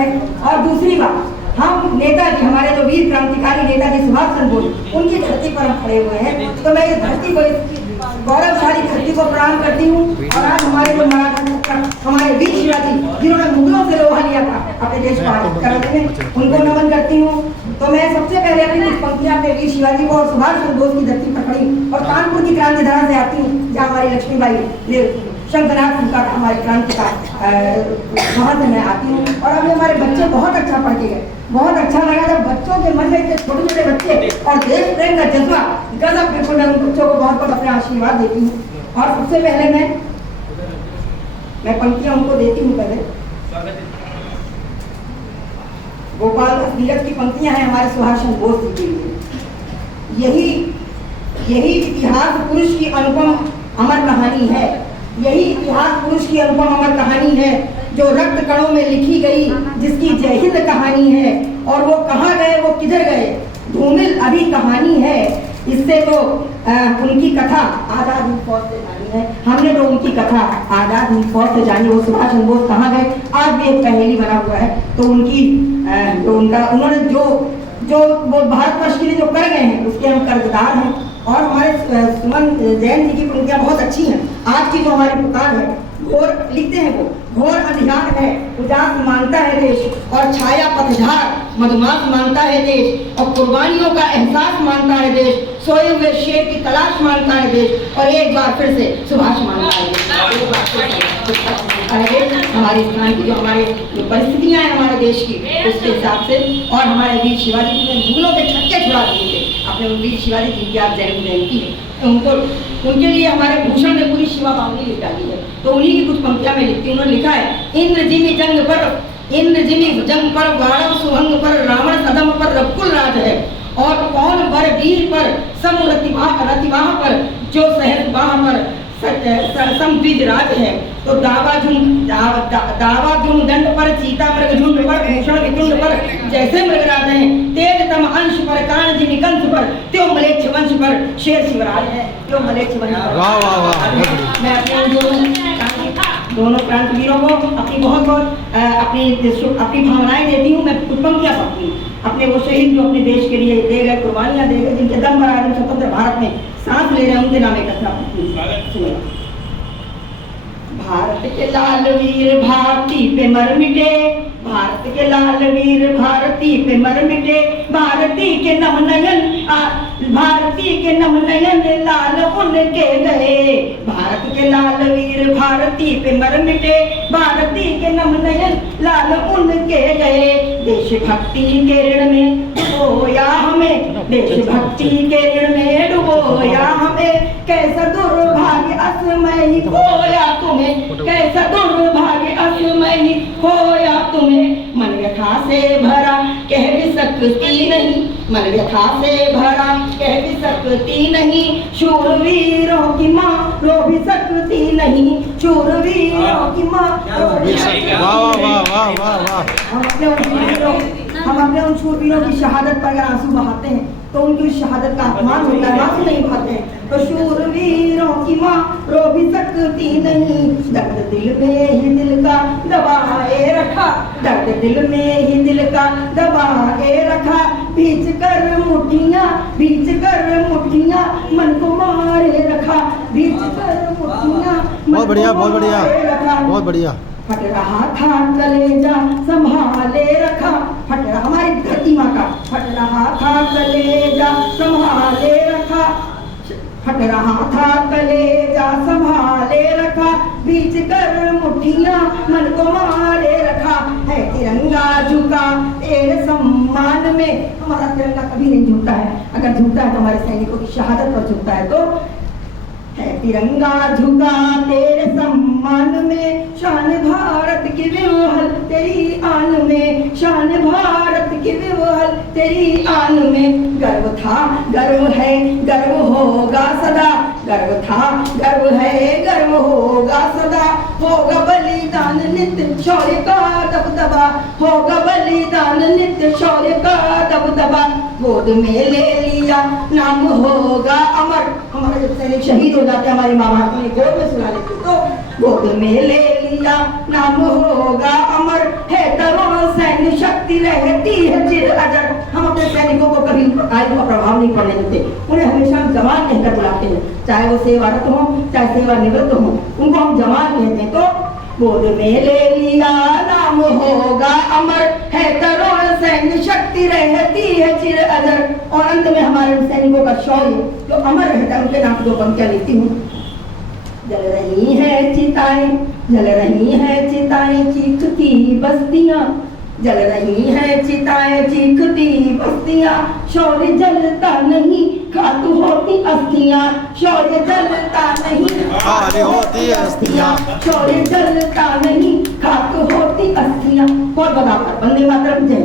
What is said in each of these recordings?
है। और दूसरी बात, हम नेताजी, हमारे जो वीर क्रांतिकारी नेताजी सुभाष चंद्र बोस, उनकी धरती पर हम खड़े हुए हैं। तो मैं इस धरती को, गौरवशाली धरती को प्रणाम करती हूँ। और आज हमारे जो हमारे वीर शिवाजी, जिन्होंने मुगलों से लोहा लिया था अपने देश को आजाद कराने में, उनको नमन करती हूँ। तो मैं सबसे पहले अपनी कुछ पंक्तियां अपने वीर शिवाजी को और सुभाष चंद्र बोस की धरती पर खड़ी और कानपुर की क्रांति धारा से आती हूँ, जहाँ हमारी लक्ष्मीबाई शंकरनाथ उनका हमारे क्रांति का वहाँ से मैं आती हूँ। और अभी हमारे बच्चे बहुत अच्छा पढ़ के गए, बहुत अच्छा लगा जब बच्चों के मन में इतने छोटे छोटे बच्चे और देश प्रेम का जज्बा गजब। बिल्कुल मैं उन बच्चों को बहुत बहुत अपने आशीर्वाद देती हूँ। और सबसे पहले मैं पंक्तियां उनको देती हूँ। पहले गोपाल नीरज की पंक्तियां हैं हमारे सुभाष चंद्र बोस जी के लिए। यही इतिहास पुरुष की अनुपम अमर कहानी है, यही इतिहास पुरुष की अनुपम अमर कहानी है, जो रक्त कणों में लिखी गई, जिसकी जय हिंद कहानी है। और वो कहाँ गए, वो किधर गए, धूमिल अभी कहानी है। इससे तो उनकी कथा आजाद हिंद फौज से जानी है, हमने तो उनकी कथा आजाद हिंद फौज से जानी। वो सुभाष चंद्र बोस कहाँ गए, आज भी एक पहेली बना हुआ है। तो उनकी उन्होंने जो वो भारतवर्ष के लिए जो कर गए हैं, उसके हम कर्जदार हैं। और हमारे सुमन जैन जी की पंक्तियां बहुत अच्छी हैं। आज की जो हमारी पुकार है, घोर लिखते हैं, वो घोर अंधियार है, उजास मांगता है देश, और छाया पतझार मधुमास मांगता है देश, और कुर्बानियों का एहसास मांगता है देश, सोए हुए शेर की तलाश मांगता है देश, और एक बार फिर से सुभाष मांगता है देश। हमारे स्थान की जो हमारे जो परिस्थितियां हैं हमारे देश की, उसके हिसाब से। और हमारे वीर शिवाजी जी ने मुगलों के छक्के छुड़ा दिए थे। अपने वीर शिवाजी जी की आज जन्म जयंती है, उनको उनके लिए हमारे भूषण ने पूरी शिवा बावली लिख डाली है। तो उन्हीं की कुछ पंक्तियां में लिखती हूँ। उन्होंने लिखा है, इंद्र जिमी जंग पर वाणव सुभंग पर, रावण सदम पर रघुकुल राज है, और कौन बर वीर पर सम रतिवाह पर, जो सहज बाह पर समद्विज राज है। तो दावा झुम दंड पर, चीता मृग झुंड पर, भूषण वितुंड पर, जैसे मृगराज है, तेज तम अंश पर, कान जिमि कंठ पर, त्यो मलेच्छ वंश पर, शेर शिवराज है, त्यो मलेच्छ वंश पर। वाह वाह वाह। मैं अपने दोनों क्रांतिवीरों को अपनी बहुत अपनी भावनाएं देती हूँ। मैं कुछ पंक्तियां पढ़ती हूँ। अपने वो शहीद जो अपने देश के लिए दे गए, कुर्बानियां दे गए, जिनके दम पर आज हम स्वतंत्र भारत में सांस ले रहे हैं, उनके नाम एक कथा पढ़ती हूँ। भारत के लाल वीर भारती पे मर मिटे, भारत के लाल वीर भारती पे मर मिटे, भारती के नम नयन लाल उनके गए, भारत के लाल वीर भारती पे मर मिटे, भारती के नम नयन लाल उनके गए। देशभक्ति के ऋण में डुबोया हमें, देशभक्ति के ऋण में डुबोया हमें, कैसा दुर्भाग्य असमय ही खोया तुम्हें, कैसा दुर्भाग्य असमय ही खोया तुम्हें। मन व्यथा से भरा कह भी सकती नहीं, मन व्यथा से भरा कह भी सकती नहीं, शूरवीरों की माँ रो भी सकती नहीं, शूरवीरों की माँ रो भी सकती नहीं। हम अपने उन शूरवीरों की शहादत पर अगर आंसू बहाते हैं तो उनकी उस शहादत का अपमान होता है, आंसू नहीं बहाते हैं। तो शूरवीरों की माँ रो भी सकती नहीं, दर्द दिल में ही दिल का दबाए रखा, दर्द दिल में ही दिल का दबाए रखा, बीच कर मुठ्ठियाँ मन को मारे रखा, बीच कर मुठ्ठियाँ बहुत बढ़िया बहुत बढ़िया बहुत बढ़िया। फट रहा था कलेजा संभाले रखा, फट रहा हमारी धरती माँ का, फट रहा था कलेजा संभाले रखा, फट रहा था कलेजा संभाले रखा, बीच कर मुठ्ठियाँ मन को मारे रखा, है तिरंगा झुका तेरे सम्मान में। हमारा तिरंगा कभी नहीं झुकता है, अगर झुकता है तो हमारे सैनिकों की शहादत पर झुकता है। तो है तिरंगा झुका तेरे सम्मान में, शान भारत की विवहल तेरी आन में, शान भारत की विवहल तेरी आन में। गर्व था गर्व है गर्व होगा सदा, गर्व था गर्व है गर्व होगा सदा, होगा बलिदान नित्य शौर्य का दबदबा, होगा बलिदान नित्य शौर्य का दबदबा। गोद में ले लिया नाम होगा अमर, हमारे जब सैनिक शहीद हो जाते हैं हमारी माँ बाप ने गोद में सुला लेती, तो गोद में ले लिया नाम होगा अमर, है तरुण सैनिक शक्ति रहती है चिर अजर। हम अपने सैनिकों को कभी आयु का प्रभाव नहीं पड़ने देते, उन्हें हमेशा हम जवान कहकर बुलाते हैं, चाहे वो सेवारत हो चाहे सेवानिवृत्त हो, उनको हम जवान कहते हैं। तो गोद में ले लिया नाम होगा अमर, है तरुण सैन्य शक्ति रहती है चिर अजर। और अंत में हमारे सैनिकों का शौर्य जो अमर रहता है, उनके नाम दो पंक्तियां लिखती हूँ। जल रही है चिताएं, जल रही है चिताएं चीखती बस्तियां, जल रही है चिताएं चीखती बस्तियां, शौर्य जलता नहीं खातू होती अस्थियां, शौर्य जलता नहीं खातू होती अस्थियां, शौर्य जलता नहीं खातू होती अस्थियां। और बताकर वंदे मातरम जय।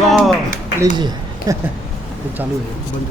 वाह लीजिए चालू है बंद।